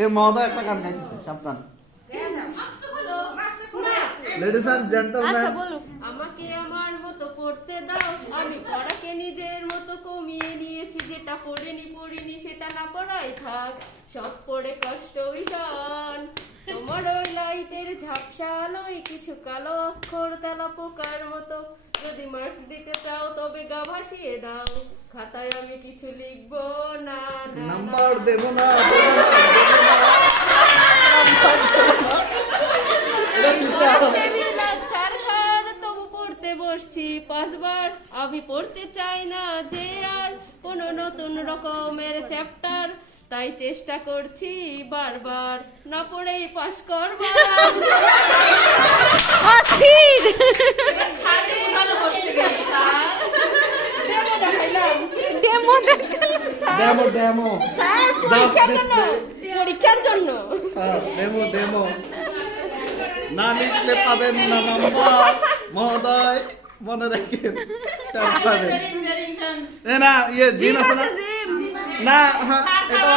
এই মহোদয় একটা গান গাইতেছে, সাবধান। লেডিস এন্ড জেন্টলম্যান, আমাকে আমার মতো পড়তে দাও, আমি পড়াকে নিজের মতো কমিয়ে নিয়েছি, যেটা পড়িনি সেটা না পড়াই থাক, সব পড়ে কষ্ট ভীষণ। তোমার ওই লাইটের ঝাপসা আলোয় কিছু কালো অক্ষর তেলা পোকার মতো, যদি মার্কস দিতে চাও তবে গা ভাসিয়ে দাও, খাতায় আমি কিছু লিখবো না। নাম্বার দেব না, তবু পড়তে বসছি 5 বার, আমি পড়তে চাই না যে আর কোন নতুন রকমের চ্যাপ্টার, তাই চেষ্টা করছি বারবার, না পড়েই পাস করবো। ডেমো পরীক্ষার জন্য ডেমো না লিখলে পাবেন না নাম্বার, মহোদয় মনে রাখেন। না ইয়ে জিম আছে না, না হ্যাঁ এটা